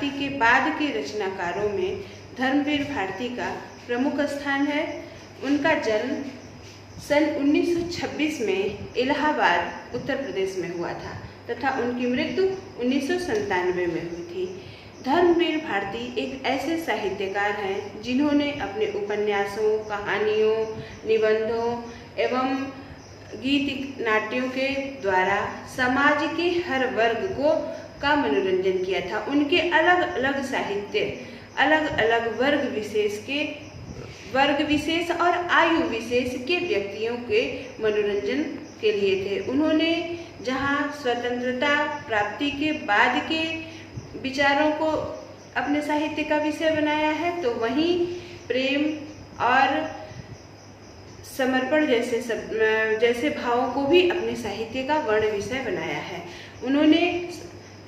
प्राप्ति के बाद के रचनाकारों में धर्मवीर भारती का प्रमुख स्थान है। उनका जन्म सन 1926 में इलाहाबाद उत्तर प्रदेश में हुआ था तथा उनकी मृत्यु 1997 में हुई थी। धर्मवीर भारती एक ऐसे साहित्यकार हैं जिन्होंने अपने उपन्यासों, कहानियों, निबंधों एवं गीत नाट्यों के द्वारा समाज के हर वर्ग का मनोरंजन किया था। उनके अलग अलग साहित्य अलग अलग वर्ग विशेष और आयु विशेष के व्यक्तियों के मनोरंजन के लिए थे। उन्होंने जहाँ स्वतंत्रता प्राप्ति के बाद के विचारों को अपने साहित्य का विषय बनाया है, तो वहीं प्रेम और समर्पण जैसे भावों को भी अपने साहित्य का वर्ण विषय बनाया है। उन्होंने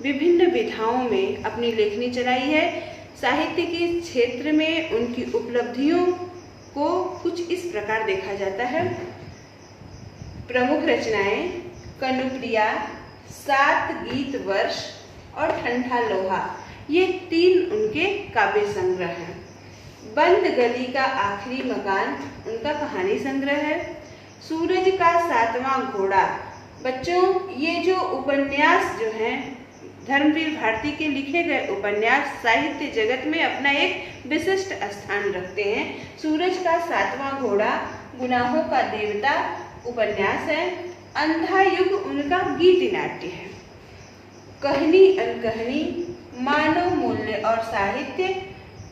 विभिन्न विधाओं में अपनी लेखनी चलाई है। साहित्य के क्षेत्र में उनकी उपलब्धियों को कुछ इस प्रकार देखा जाता है। प्रमुख रचनाएं कनुप्रिया, 7 गीत वर्ष और ठंडा लोहा, ये 3 उनके काव्य संग्रह हैं। बंद गली का आखिरी मकान उनका कहानी संग्रह है। सूरज का 7वां घोड़ा। बच्चों, ये जो उपन्यास जो हैं धर्मवीर भारती के लिखे गए उपन्यास साहित्य जगत में अपना एक विशिष्ट स्थान रखते हैं। सूरज का 7वां घोड़ा गुनाहों का देवता उपन्यास है। अंधा युग उनका गीत नाट्य है। कहनी अनकहनी, मानव मूल्य और साहित्य,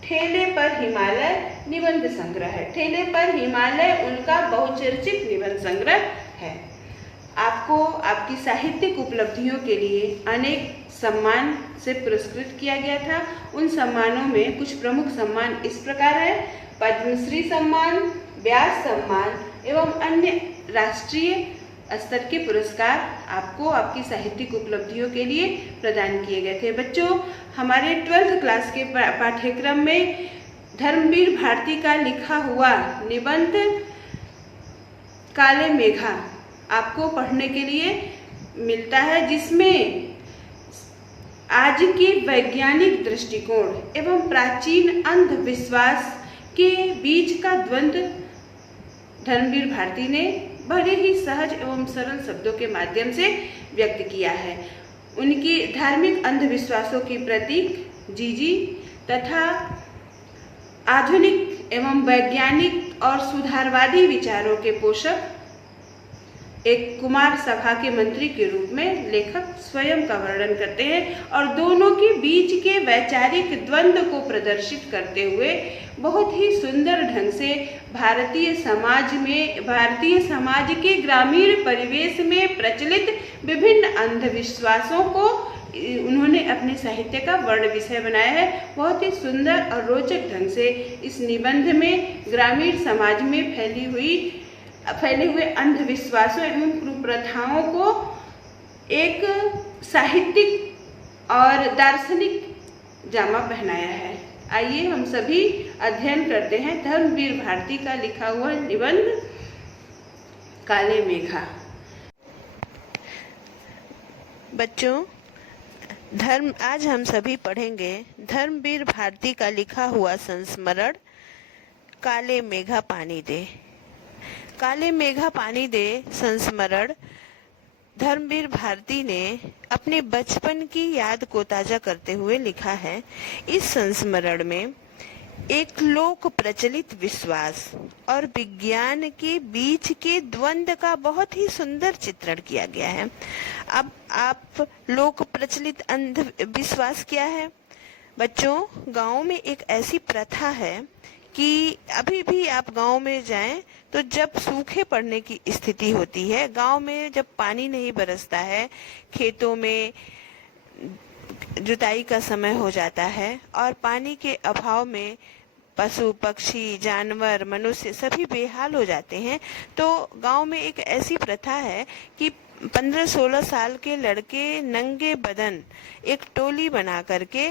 ठेले पर हिमालय निबंध संग्रह है। ठेले पर हिमालय उनका बहुचर्चित निबंध संग्रह है। आपको आपकी साहित्यिक उपलब्धियों के लिए अनेक सम्मान से पुरस्कृत किया गया था। उन सम्मानों में कुछ प्रमुख सम्मान इस प्रकार है: पद्मश्री सम्मान, व्यास सम्मान एवं अन्य राष्ट्रीय स्तर के पुरस्कार आपको आपकी साहित्यिक उपलब्धियों के लिए प्रदान किए गए थे। बच्चों, हमारे 12th क्लास के पाठ्यक्रम में धर्मवीर भारती का लिखा हुआ निबंध काले मेघा आपको पढ़ने के लिए मिलता है, जिसमें आज के वैज्ञानिक दृष्टिकोण एवं प्राचीन अंधविश्वास के बीच का द्वंद्व धर्मवीर भारती ने बड़े ही सहज एवं सरल शब्दों के माध्यम से व्यक्त किया है। उनकी धार्मिक अंधविश्वासों की प्रतीक जीजी तथा आधुनिक एवं वैज्ञानिक और सुधारवादी विचारों के पोषक एक कुमार सभा के मंत्री के रूप में लेखक स्वयं का वर्णन करते हैं और दोनों के बीच के वैचारिक द्वंद्व को प्रदर्शित करते हुए बहुत ही सुंदर ढंग से भारतीय समाज के ग्रामीण परिवेश में प्रचलित विभिन्न अंधविश्वासों को उन्होंने अपने साहित्य का वर्ण विषय बनाया है। बहुत ही सुंदर और रोचक ढंग से इस निबंध में ग्रामीण समाज में फैले हुए अंधविश्वासों एवं कुप्रथाओं को एक साहित्यिक और दार्शनिक जामा पहनाया है। आइए हम सभी अध्ययन करते हैं धर्मवीर भारती का लिखा हुआ निबंध काले मेघा। बच्चों, आज हम सभी पढ़ेंगे धर्मवीर भारती का लिखा हुआ संस्मरण काले मेघा पानी दे। काले मेघा पानी दे संस्मरण धर्मवीर भारती ने अपने बचपन की याद को ताजा करते हुए लिखा है। इस संस्मरण में एक लोक प्रचलित विश्वास और विज्ञान के बीच के द्वंद्व का बहुत ही सुंदर चित्रण किया गया है। अब आप लोक प्रचलित अंधविश्वास क्या है? बच्चों, गांव में एक ऐसी प्रथा है कि अभी भी आप गांव में जाएं तो जब सूखे पड़ने की स्थिति होती है, गांव में जब पानी नहीं बरसता है, खेतों में जुताई का समय हो जाता है और पानी के अभाव में पशु पक्षी जानवर मनुष्य सभी बेहाल हो जाते हैं, तो गांव में एक ऐसी प्रथा है कि 15-16 साल के लड़के नंगे बदन एक टोली बना करके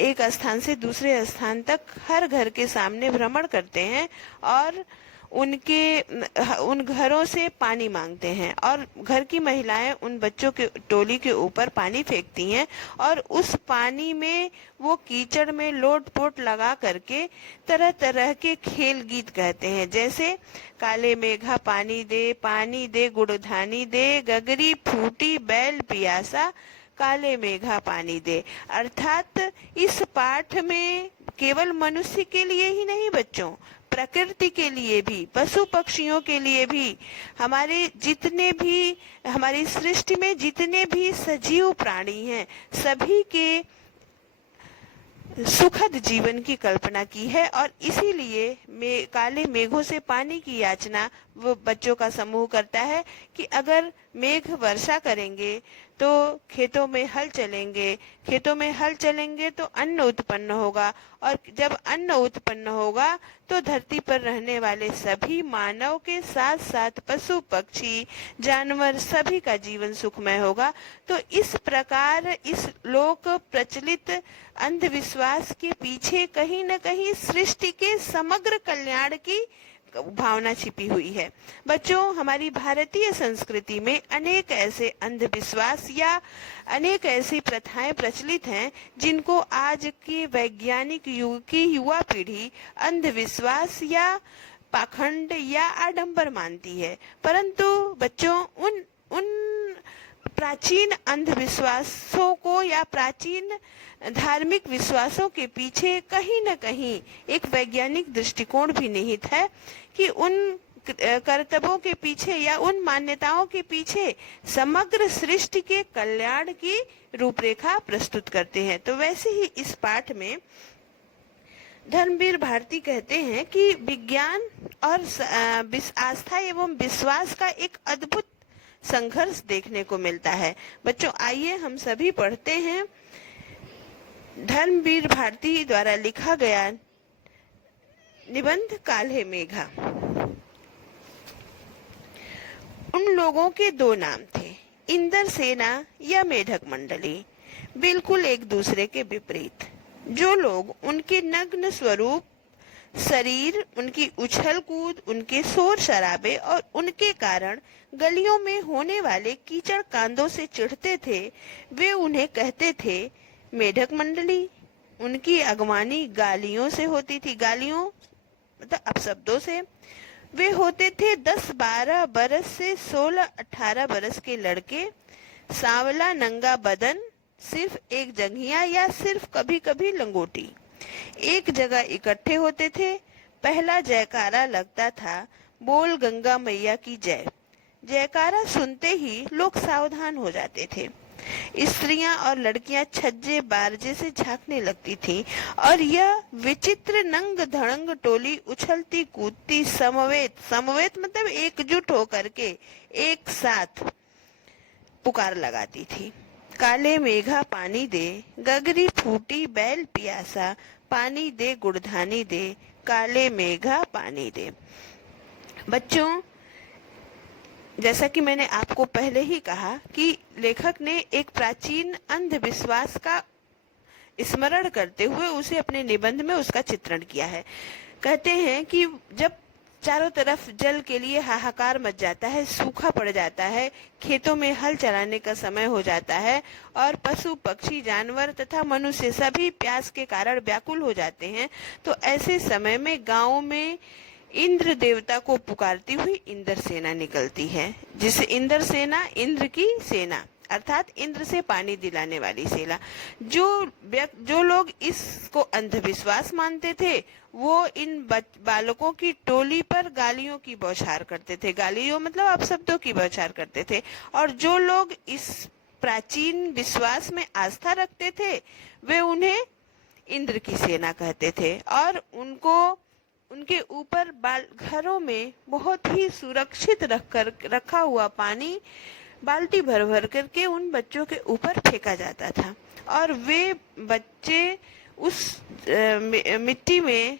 एक स्थान से दूसरे स्थान तक हर घर के सामने भ्रमण करते हैं और उन घरों से पानी मांगते हैं और घर की महिलाएं उन बच्चों के टोली के ऊपर पानी फेंकती हैं और उस पानी में वो कीचड़ में लोट-पोट लगा करके तरह तरह के खेल गीत कहते हैं, जैसे काले मेघा पानी दे गुड़धानी दे, गगरी फूटी बैल पियासा, काले मेघा पानी दे। अर्थात इस पाठ में केवल मनुष्य के लिए ही नहीं बच्चों, प्रकृति के लिए भी, पशु पक्षियों के लिए भी, हमारी सृष्टि में जितने भी सजीव प्राणी हैं, सभी के सुखद जीवन की कल्पना की है और इसीलिए काले मेघों से पानी की याचना वो बच्चों का समूह करता है कि अगर मेघ वर्षा करेंगे तो खेतों में हल चलेंगे तो अन्न उत्पन्न होगा और जब अन्न उत्पन्न होगा तो धरती पर रहने वाले सभी मानव के साथ साथ पशु पक्षी जानवर सभी का जीवन सुखमय होगा। तो इस प्रकार इस लोक प्रचलित अंधविश्वास के पीछे कहीं न कहीं सृष्टि के समग्र कल्याण की भावना छिपी हुई है। बच्चों, हमारी भारतीय संस्कृति में अनेक ऐसे अंधविश्वास या अनेक ऐसी प्रथाएं प्रचलित हैं जिनको आज के वैज्ञानिक युग की युवा पीढ़ी अंधविश्वास या पाखंड या आडंबर मानती है, परंतु बच्चों उन प्राचीन अंधविश्वासों को या प्राचीन धार्मिक विश्वासों के पीछे कहीं न कहीं एक वैज्ञानिक दृष्टिकोण भी निहित है कि उन कर्तव्यों के पीछे या उन मान्यताओं के पीछे समग्र सृष्टि के कल्याण की रूपरेखा प्रस्तुत करते हैं। तो वैसे ही इस पाठ में धर्मवीर भारती कहते हैं कि विज्ञान और आस्था एवं विश्वास का एक अद्भुत संघर्ष देखने को मिलता है। बच्चों, आइए हम सभी पढ़ते हैं धर्मवीर भारती द्वारा लिखा गया निबंध काले मेघा। उन लोगों के दो नाम थे, इंद्र सेना या मेढक मंडली, बिल्कुल एक दूसरे के विपरीत। जो लोग उनके नग्न स्वरूप शरीर, उनकी उछल कूद, उनके शोर शराबे और उनके कारण गलियों में होने वाले कीचड़ कांदों से चिढ़ते थे, वे उन्हें कहते थे मेढक मंडली। उनकी अगवानी गालियों से होती थी, गालियों मतलब अपशब्दों से। वे होते थे 10-12 बरस से 16-18 बरस के लड़के, सांवला नंगा बदन, सिर्फ एक जंघिया या सिर्फ कभी कभी लंगोटी। एक जगह इकट्ठे होते थे, पहला जयकारा लगता था, बोल गंगा मैया की जय। जयकारा सुनते ही लोग सावधान हो जाते थे। स्त्रियां और लड़कियां छज्जे बारजे से झांकने लगती थीं और यह विचित्र नंग धड़ंग टोली उछलती कूदती समवेत मतलब एकजुट होकर के एक साथ पुकार लगाती थी, काले मेघा पानी दे, गगरी फूटी बैल पियासा, पानी दे गुड़धानी दे, काले मेघा पानी दे। बच्चों, जैसा कि मैंने आपको पहले ही कहा कि लेखक ने एक प्राचीन अंधविश्वास का स्मरण करते हुए उसे अपने निबंध में उसका चित्रण किया है। कहते हैं कि जब चारों तरफ जल के लिए हाहाकार मच जाता है, सूखा पड़ जाता है, खेतों में हल चलाने का समय हो जाता है और पशु पक्षी जानवर तथा मनुष्य सभी प्यास के कारण व्याकुल हो जाते हैं, तो ऐसे समय में गांव में इंद्र देवता को पुकारती हुई इंद्र सेना निकलती है, जिसे इंद्र सेना, इंद्र की सेना अर्थात इंद्र से पानी दिलाने वाली सेना। जो लोग इसको अंधविश्वास मानते थे वो इन बालकों की टोली पर गालियों की बौछार करते थे, गालियों मतलब अपशब्दों की बौछार करते थे। और जो लोग इस प्राचीन विश्वास में आस्था रखते थे वे उन्हें इंद्र की सेना कहते थे और उनके ऊपर घरों में बहुत ही सुरक्षित रखा हुआ पानी बाल्टी भर भर करके उन बच्चों के ऊपर फेंका जाता था और वे बच्चे उस मिट्टी में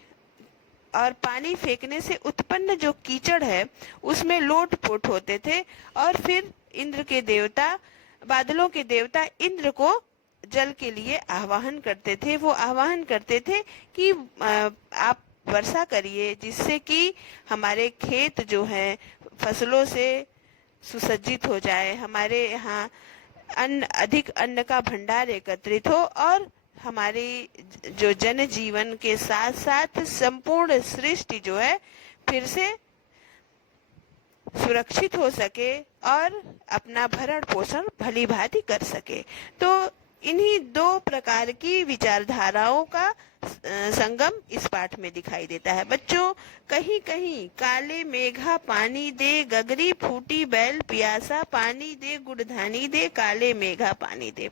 और पानी फेंकने से उत्पन्न जो कीचड़ है उसमें लोट-पोट होते थे और फिर इंद्र के देवता, बादलों के देवता इंद्र को जल के लिए आह्वान करते थे। वो आह्वान करते थे कि आप वर्षा करिए, जिससे कि हमारे खेत जो हैं फसलों से सुसज्जित हो जाए, हमारे यहाँ अधिक अन्न का भंडार एकत्रित हो और हमारी जो जनजीवन के साथ साथ संपूर्ण सृष्टि जो है फिर से सुरक्षित हो सके और अपना भरण पोषण भली भांति कर सके। तो इन्हीं दो प्रकार की विचारधाराओं का संगम इस पाठ में दिखाई देता है। बच्चों, कहीं कहीं काले मेघा पानी दे, गगरी फूटी बैल प्यासा, पानी दे गुड़धानी दे, काले मेघा पानी दे।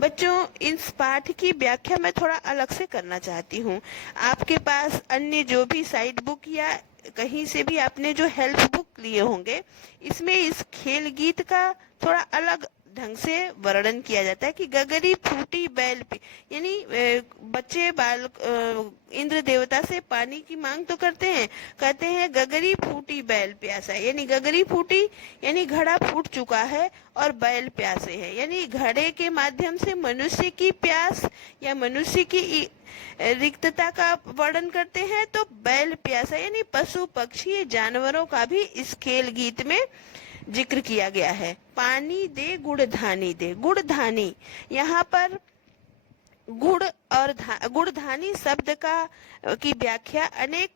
बच्चों, इस पाठ की व्याख्या मैं थोड़ा अलग से करना चाहती हूँ। आपके पास अन्य जो भी साइड बुक या कहीं से भी आपने जो हेल्प बुक लिए होंगे, इसमें इस खेल गीत का थोड़ा अलग ढंग से वर्णन किया जाता है कि गगरी फूटी बैल यानी बच्चे इंद्र देवता से पानी की मांग तो करते हैं, कहते हैं गगरी फूटी बैल प्यासा, यानी गगरी फूटी यानी घड़ा फूट चुका है और बैल प्यासे है, यानी घड़े के माध्यम से मनुष्य की प्यास या मनुष्य की रिक्तता का वर्णन करते हैं, तो बैल प्यासा यानी पशु पक्षी जानवरों का भी इस खेल गीत में जिक्र किया गया है। पानी दे गुड़धानी दे, गुड़धानी यहाँ पर गुड़ और गुड़धानी शब्द की व्याख्या अनेक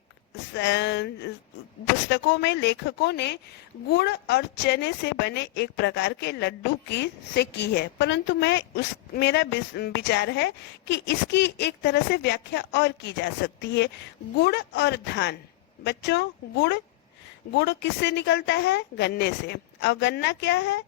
पुस्तकों में लेखकों ने गुड़ और चने से बने एक प्रकार के लड्डू से की है, परंतु मेरा विचार है कि इसकी एक तरह से व्याख्या और की जा सकती है। गुड़ और धान। बच्चों, गुड़ किससे निकलता है? गन्ने से। और गन्ना क्या है?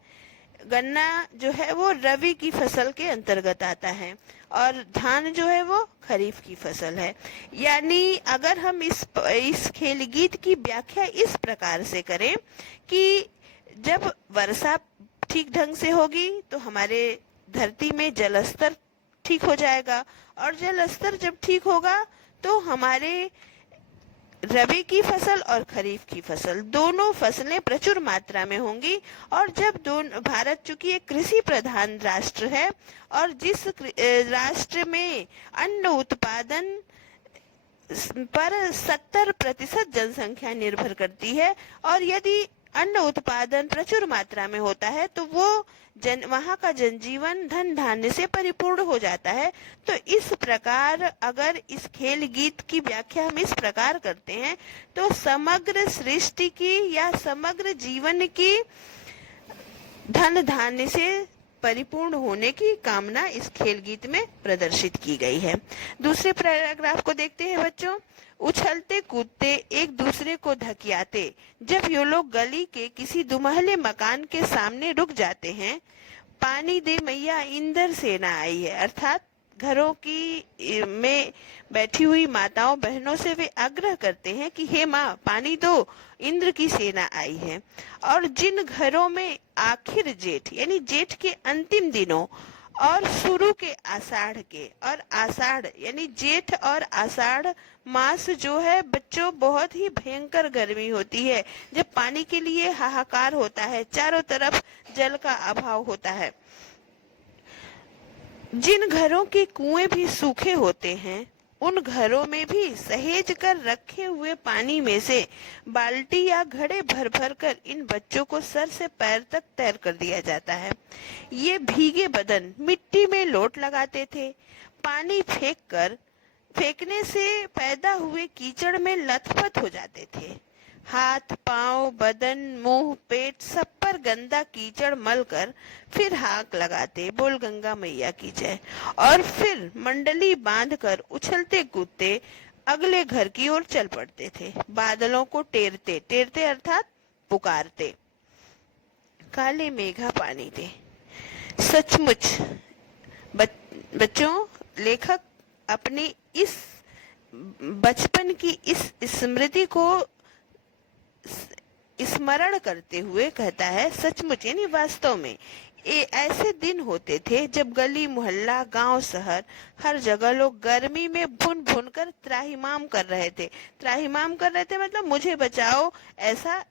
गन्ना जो है वो रबी की फसल के अंतर्गत आता है और धान जो है वो खरीफ की फसल है। यानी अगर हम इस खेल गीत की व्याख्या इस प्रकार से करें कि जब वर्षा ठीक ढंग से होगी तो हमारे धरती में जल स्तर ठीक हो जाएगा, और जल स्तर जब ठीक होगा तो हमारे रबी की फसल और खरीफ की फसल दोनों फसलें प्रचुर मात्रा में होंगी। और जब भारत चूंकि एक कृषि प्रधान राष्ट्र है और जिस राष्ट्र में अन्न उत्पादन पर 70% जनसंख्या निर्भर करती है, और यदि अन्न उत्पादन प्रचुर मात्रा में होता है तो वो वहाँ का जनजीवन धन धान्य से परिपूर्ण हो जाता है। तो इस प्रकार अगर इस खेल गीत की व्याख्या हम इस प्रकार करते हैं तो समग्र सृष्टि की या समग्र जीवन की धन धान्य से परिपूर्ण होने की कामना इस खेल गीत में प्रदर्शित की गई है। दूसरे पैराग्राफ को देखते हैं बच्चों। उछलते कूदते एक दूसरे को धकियाते जब ये लोग गली के किसी दुमहले मकान के सामने रुक जाते हैं, पानी दे मैया इंद्र सेना आई है, अर्थात घरों की में बैठी हुई माताओं बहनों से वे आग्रह करते हैं कि हे माँ पानी दो, इंद्र की सेना आई है। और जिन घरों में आखिर जेठ यानी जेठ के अंतिम दिनों और शुरू के आषाढ़ के, और आषाढ़ यानी जेठ और आषाढ़ मास जो है बच्चों बहुत ही भयंकर गर्मी होती है, जब पानी के लिए हाहाकार होता है, चारों तरफ जल का अभाव होता है। जिन घरों के कुएं भी सूखे होते हैं उन घरों में भी सहेज कर रखे हुए पानी में से बाल्टी या घड़े भर भर कर इन बच्चों को सर से पैर तक तैर कर दिया जाता है। ये भीगे बदन मिट्टी में लोट लगाते थे। पानी फेंकने से पैदा हुए कीचड़ में लथपथ हो जाते थे। हाथ पांव बदन मुंह पेट सब पर गंदा कीचड़ मलकर फिर हाक लगाते बोल गंगा मैया की जय, और फिर मंडली बांधकर उछलते कूदते अगले घर की ओर चल पड़ते थे। बादलों को टेरते अर्थात पुकारते, काले मेघा पानी दे। सचमुच बच्चों, लेखक अपने इस बचपन की इस स्मृति को स्मरण करते हुए कहता है, सचमुच यानी वास्तव में ऐसे दिन होते थे जब गली मोहल्ला गांव शहर हर जगह लोग गर्मी में भुन भुन कर त्राहिमाम कर रहे थे। त्राहिमाम कर रहे थे मतलब मुझे बचाओ ऐसा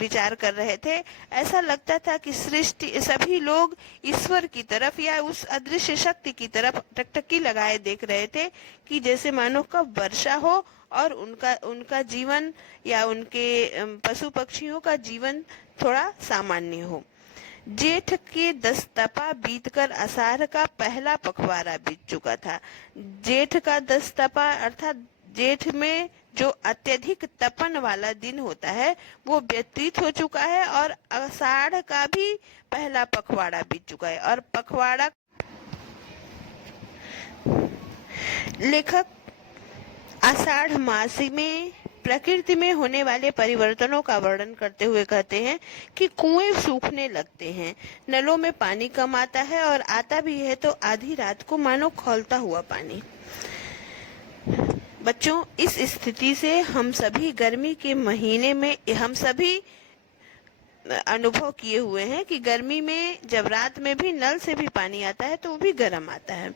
विचार कर रहे थे। ऐसा लगता था कि सृष्टि सभी लोग ईश्वर की तरफ या उस अदृश्य शक्ति की तरफ टकटकी लगाए देख रहे थे कि जैसे मानो कब वर्षा हो और उनका उनका जीवन या उनके पशु पक्षियों का जीवन थोड़ा सामान्य हो। जेठ के 10 तपा बीतकर आषाढ़ का पहला पखवाड़ा बीत चुका था। जेठ का 10 तपा अर्थात जेठ में जो अत्यधिक तपन वाला दिन होता है वो व्यतीत हो चुका है और आषाढ़ का भी पहला पखवाड़ा बीत चुका है। और पखवाड़ा लेखक आषाढ़ मास में प्रकृति में होने वाले परिवर्तनों का वर्णन करते हुए कहते हैं कि कुएं सूखने लगते हैं, नलों में पानी कम आता है और आता भी है तो आधी रात को मानो खौलता हुआ पानी। बच्चों, इस स्थिति से हम सभी गर्मी के महीने में हम सभी अनुभव किए हुए हैं कि गर्मी में जब रात में भी नल से भी पानी आता है तो वो भी गर्म आता है।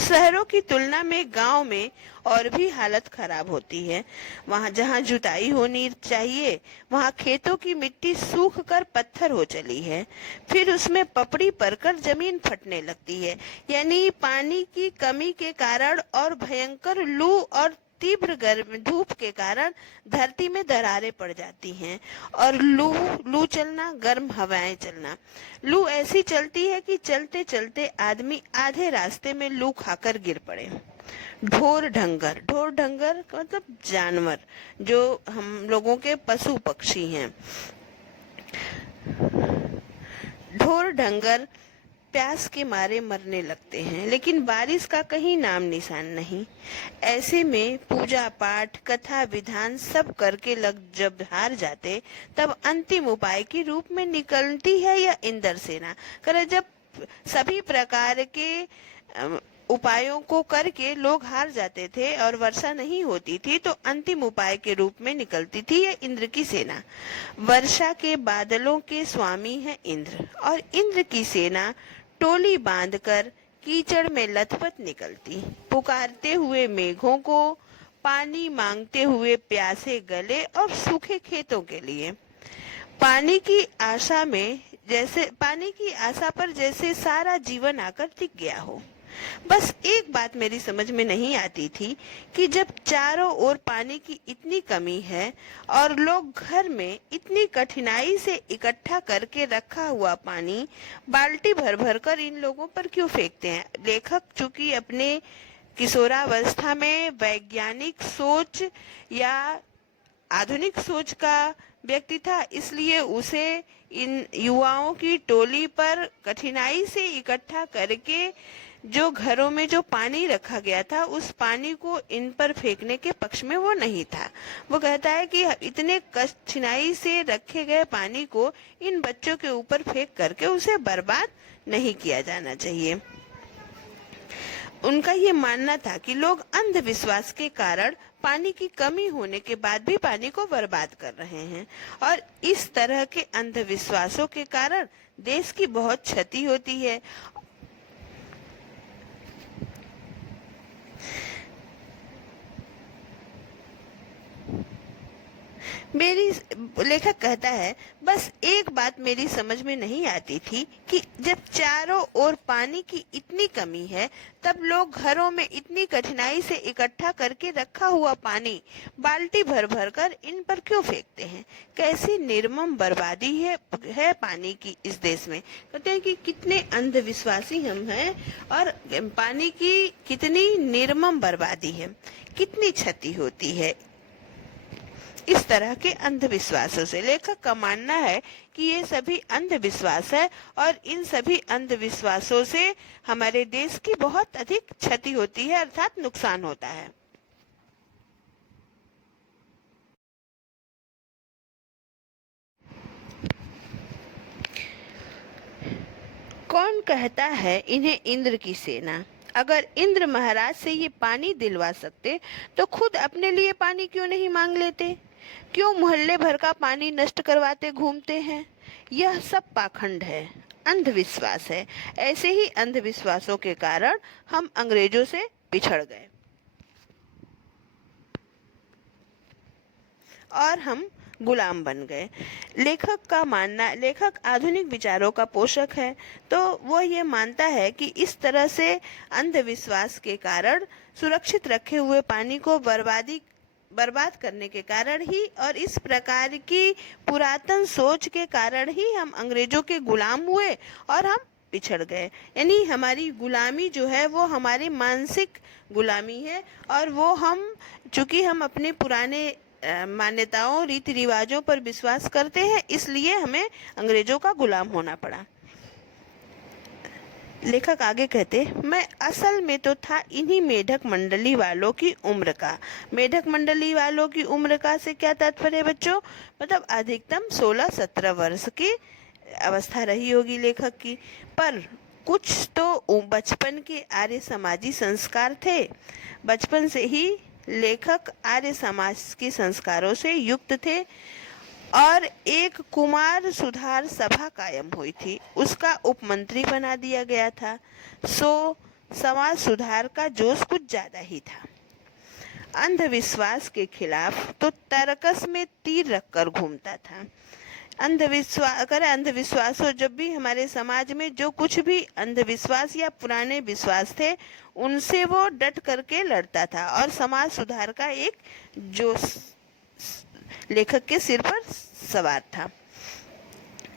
शहरों की तुलना में गांव में और भी हालत खराब होती है। वहां जहां जुताई होनी चाहिए वहां खेतों की मिट्टी सूख कर पत्थर हो चली है, फिर उसमें पपड़ी पड़कर जमीन फटने लगती है। यानी पानी की कमी के कारण और भयंकर लू और तीव्र गर्म धूप के कारण धरती में दरारें पड़ जाती हैं। और लू चलना, गर्म हवाएं चलना। लू ऐसी चलती है कि चलते चलते आदमी आधे रास्ते में लू खाकर गिर पड़े। ढोर ढंगर मतलब जानवर जो हम लोगों के पशु पक्षी हैं। ढोर ढंगर प्यास के मारे मरने लगते हैं, लेकिन बारिश का कहीं नाम निशान नहीं। ऐसे में पूजा पाठ कथा विधान सब करके जब हार जाते तब अंतिम उपाय के रूप में निकलती है यह इंद्र सेना। जब सभी प्रकार के उपायों को करके लोग हार जाते थे और वर्षा नहीं होती थी तो अंतिम उपाय के रूप में निकलती थी यह इंद्र की सेना। वर्षा के बादलों के स्वामी है इंद्र और इंद्र की सेना टोली बांधकर कीचड़ में लथपथ निकलती, पुकारते हुए मेघों को, पानी मांगते हुए प्यासे गले और सूखे खेतों के लिए। पानी की आशा पर जैसे सारा जीवन आकर टिक गया हो। बस एक बात मेरी समझ में नहीं आती थी कि जब चारों ओर पानी की इतनी कमी है और लोग घर में इतनी कठिनाई से इकट्ठा करके रखा हुआ पानी बाल्टी भर भर कर इन लोगों पर क्यों फेंकते हैं। लेखक चूंकि अपने किशोरावस्था में वैज्ञानिक सोच या आधुनिक सोच का व्यक्ति था, इसलिए उसे इन युवाओं की टोली पर कठिनाई से इकट्ठा करके जो घरों में जो पानी रखा गया था उस पानी को इन पर फेंकने के पक्ष में वो नहीं था। वो कहता है कि इतने कठिनाई से रखे गए पानी को इन बच्चों के ऊपर फेंक करके उसे बर्बाद नहीं किया जाना चाहिए। उनका ये मानना था कि लोग अंधविश्वास के कारण पानी की कमी होने के बाद भी पानी को बर्बाद कर रहे हैं और इस तरह के अंधविश्वासों के कारण देश की बहुत क्षति होती है। लेखक कहता है, बस एक बात मेरी समझ में नहीं आती थी कि जब चारों ओर पानी की इतनी कमी है तब लोग घरों में इतनी कठिनाई से इकट्ठा करके रखा हुआ पानी बाल्टी भर भर कर इन पर क्यों फेंकते हैं। कैसी निर्मम बर्बादी है पानी की इस देश में। कहते हैं कि कितने अंधविश्वासी हम हैं और पानी की कितनी निर्मम बर्बादी है, कितनी क्षति होती है इस तरह के अंधविश्वासों से। लेखक का मानना है कि ये सभी अंधविश्वास है और इन सभी अंधविश्वासों से हमारे देश की बहुत अधिक क्षति होती है अर्थात नुकसान होता है। कौन कहता है इन्हें इंद्र की सेना। अगर इंद्र महाराज से ये पानी दिलवा सकते तो खुद अपने लिए पानी क्यों नहीं मांग लेते। क्यों मोहल्ले भर का पानी नष्ट करवाते घूमते हैं। यह सब पाखंड है, अंधविश्वास है। ऐसे ही अंधविश्वासों के कारण हम अंग्रेजों से पिछड़ गए और हम गुलाम बन गए। लेखक आधुनिक विचारों का पोषक है, तो वह ये मानता है कि इस तरह से अंधविश्वास के कारण सुरक्षित रखे हुए पानी को बर्बाद करने के कारण ही और इस प्रकार की पुरातन सोच के कारण ही हम अंग्रेजों के गुलाम हुए और हम पिछड़ गए। यानी हमारी गुलामी जो है वो हमारी मानसिक गुलामी है, और वो चूंकि हम अपने पुराने मान्यताओं रीति रिवाजों पर विश्वास करते हैं, इसलिए हमें अंग्रेजों का गुलाम होना पड़ा। लेखक आगे कहते, मैं असल में तो था इन्हीं मेढक मंडली वालों की उम्र का। मेढक मंडली वालों की उम्र का से क्या तात्पर्य बच्चों? मतलब अधिकतम 16-17 वर्ष की अवस्था रही होगी लेखक की। पर कुछ तो बचपन के आर्य समाजी संस्कार थे। बचपन से ही लेखक आर्य समाज के संस्कारों से युक्त थे और एक कुमार सुधार सभा कायम हुई थी, उसका उपमंत्री बना दिया गया था। सो समाज सुधार का जोश कुछ ज्यादा ही था। अंधविश्वास के खिलाफ तो तर्कस में तीर रखकर घूमता था। अंधविश्वास हो, जब भी हमारे समाज में जो कुछ भी अंधविश्वास या पुराने विश्वास थे उनसे वो डट करके लड़ता था, और समाज सुधार का एक जोश लेखक के सिर पर सवार था।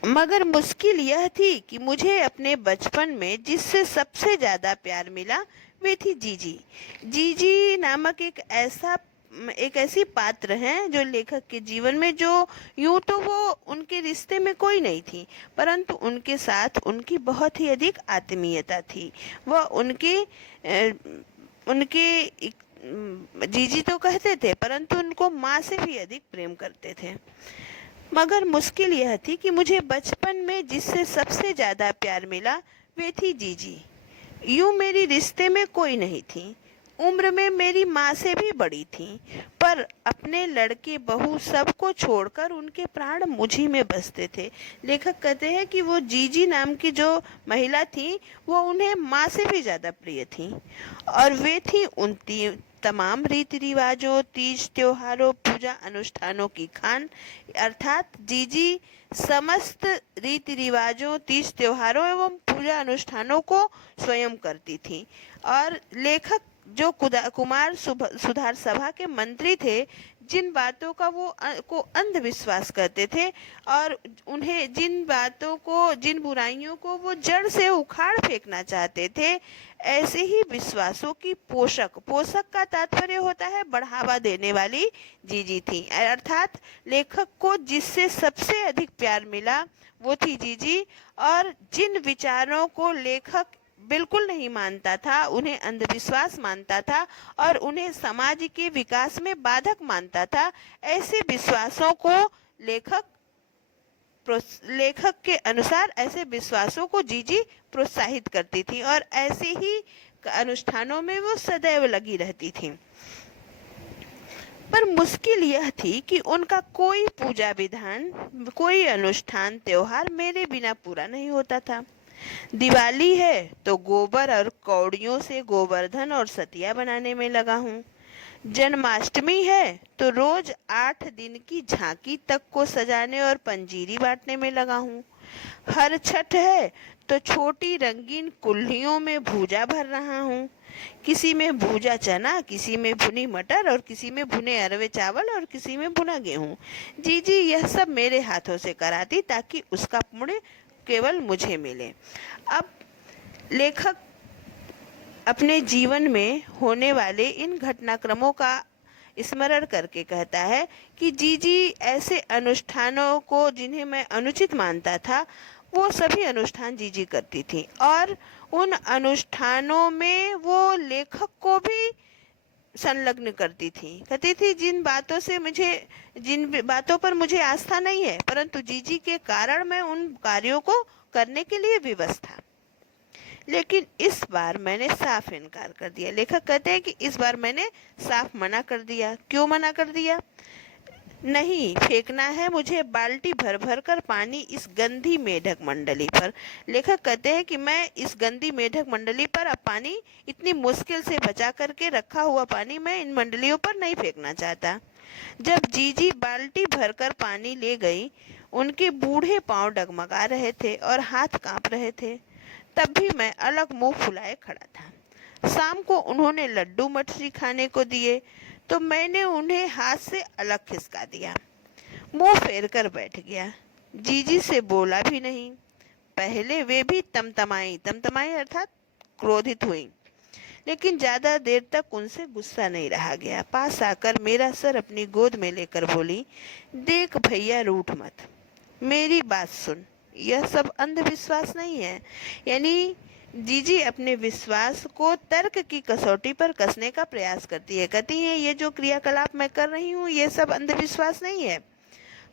मगर मुश्किल यह थी कि मुझे अपने बचपन में जिससे सबसे ज्यादा प्यार मिला वे थी जीजी। जीजी नामक एक ऐसी पात्र हैं जो लेखक के जीवन में, जो यूं तो वो उनके रिश्ते में कोई नहीं थी, परंतु उनके साथ उनकी बहुत ही अधिक आत्मीयता थी। वह उनके जीजी तो कहते थे, परंतु उनको माँ से भी अधिक प्रेम करते थे। मगर मुश्किल यह थी कि मुझे बचपन में जिससे सबसे ज्यादा प्यार मिला वे थी जीजी। यूं मेरी रिश्ते में कोई नहीं थी, उम्र में मेरी माँ से भी बड़ी थी, पर अपने लड़के बहू सबको छोड़कर उनके प्राण मुझी में बसते थे। लेखक कहते हैं कि वो जीजी नाम की जो महिला थी वो उन्हें माँ से भी ज्यादा प्रिय थी, और वे थी उन तमाम रीति रिवाजों, तीज त्योहारों, पूजा अनुष्ठानों की खान। अर्थात जीजी समस्त रीति रिवाजों, तीज त्योहारों एवं पूजा अनुष्ठानों को स्वयं करती थी। और लेखक जो कुमार सुधार सभा के मंत्री थे, जिन बातों का को अंधविश्वास करते थे और उन्हें जिन बुराइयों को वो जड़ से उखाड़ फेंकना चाहते थे, ऐसे ही विश्वासों की पोषक का तात्पर्य होता है बढ़ावा देने वाली जीजी थी। अर्थात लेखक को जिससे सबसे अधिक प्यार मिला वो थी जीजी, और जिन विचारों को लेखक बिल्कुल नहीं मानता था, उन्हें अंधविश्वास मानता था और उन्हें समाज के विकास में बाधक मानता था, ऐसे विश्वासों को लेखक के अनुसार ऐसे विश्वासों को जीजी प्रोत्साहित करती थी और ऐसे ही अनुष्ठानों में वो सदैव लगी रहती थी। पर मुश्किल यह थी कि उनका कोई पूजा विधान, कोई अनुष्ठान त्योहार मेरे बिना पूरा नहीं होता था। दिवाली है तो गोबर और कौड़ियों से गोवर्धन और सतिया बनाने में लगा हूँ। जन्माष्टमी है तो रोज 8 दिन की झांकी तक को सजाने और पंजीरी बांटने में लगा हूँ। हर छठ है तो छोटी रंगीन कुल्हियों में भूजा भर रहा हूँ। किसी में भूजा चना, किसी में भुनी मटर और किसी में भुने अरवे चावल और किसी में भुना गेहूँ। जीजी यह सब मेरे हाथों से कराती ताकि उसका पुण्य केवल मुझे मिले। अब लेखक अपने जीवन में होने वाले इन घटनाक्रमों का स्मरण करके कहता है कि जीजी ऐसे अनुष्ठानों को जिन्हें मैं अनुचित मानता था, वो सभी अनुष्ठान जीजी करती थी और उन अनुष्ठानों में वो लेखक को भी संलग्न करती थी। कहती थी जिन बातों पर मुझे आस्था नहीं है, परंतु जीजी के कारण मैं उन कार्यों को करने के लिए विवश था। लेकिन इस बार मैंने साफ इनकार कर दिया। लेखक कहते हैं कि इस बार मैंने साफ मना कर दिया। क्यों मना कर दिया? नहीं फेंकना है मुझे बाल्टी भर भर कर पानी इस गंदी मेढक मंडली पर। लेखक कहते हैं कि मैं इस गंदी मेढक मंडली पर अब पानी, इतनी मुश्किल से बचा करके रखा हुआ पानी मैं इन मंडलियों पर नहीं फेंकना चाहता। जब जीजी बाल्टी भरकर पानी ले गई, उनके बूढ़े पांव डगमगा रहे थे और हाथ कांप रहे थे। तब भी मैं अलग मुंह फुलाए खड़ा था। शाम को उन्होंने लड्डू मठरी खाने को दिए तो मैंने उन्हें हाथ से अलग खिसका दिया। मुंह फेर कर बैठ गया। जीजी से बोला भी नहीं। पहले वे भी तमतमाई अर्थात क्रोधित हुई, लेकिन ज्यादा देर तक उनसे गुस्सा नहीं रहा गया। पास आकर मेरा सर अपनी गोद में लेकर बोली, देख भैया, रूठ मत, मेरी बात सुन, यह सब अंधविश्वास नहीं है। यानी जीजी अपने विश्वास को तर्क की कसौटी पर कसने का प्रयास करती है। कहती है ये जो क्रियाकलाप मैं कर रही हूँ ये सब अंधविश्वास नहीं है।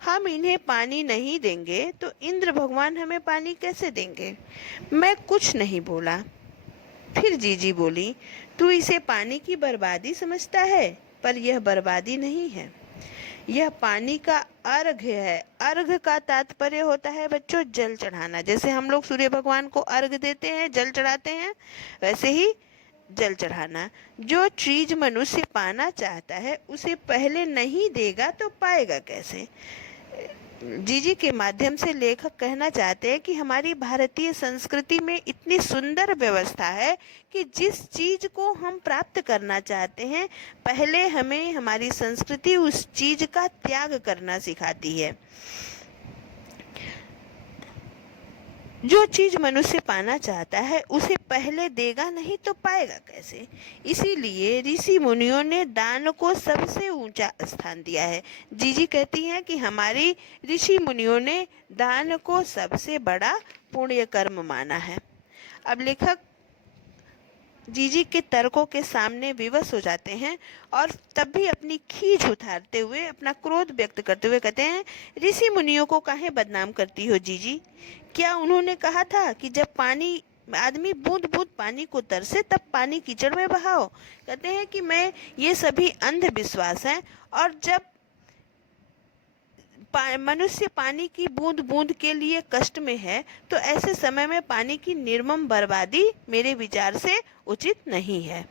हम इन्हें पानी नहीं देंगे तो इंद्र भगवान हमें पानी कैसे देंगे? मैं कुछ नहीं बोला। फिर जीजी बोली, तू इसे पानी की बर्बादी समझता है, पर यह बर्बादी नहीं है, यह पानी का अर्घ्य है। अर्घ्य का तात्पर्य होता है बच्चों जल चढ़ाना। जैसे हम लोग सूर्य भगवान को अर्घ्य देते हैं, जल चढ़ाते हैं, वैसे ही जल चढ़ाना। जो चीज मनुष्य पाना चाहता है उसे पहले नहीं देगा तो पाएगा कैसे? जीजी के माध्यम से लेखक कहना चाहते हैं कि हमारी भारतीय संस्कृति में इतनी सुंदर व्यवस्था है कि जिस चीज को हम प्राप्त करना चाहते हैं पहले हमें हमारी संस्कृति उस चीज का त्याग करना सिखाती है। जो चीज मनुष्य पाना चाहता है उसे पहले देगा नहीं तो पाएगा कैसे? इसीलिए ऋषि मुनियों ने दान को सबसे ऊंचा स्थान दिया है। जीजी कहती हैं कि हमारी ऋषि मुनियों ने दान को सबसे बड़ा पुण्य कर्म माना है। अब लेखक जीजी के तर्कों के सामने विवश हो जाते हैं और तब भी अपनी खींच उतारते हुए, अपना क्रोध व्यक्त करते हुए कहते हैं, ऋषि मुनियों को काहे बदनाम करती हो जीजी? क्या उन्होंने कहा था कि जब पानी आदमी बूंद बूंद पानी को तरसे तब पानी कीचड़ में बहाओ? कहते हैं कि मैं ये सभी अंधविश्वास हैं और जब मनुष्य पानी की बूंद बूंद के लिए कष्ट में है तो ऐसे समय में पानी की निर्मम बर्बादी मेरे विचार से उचित नहीं है।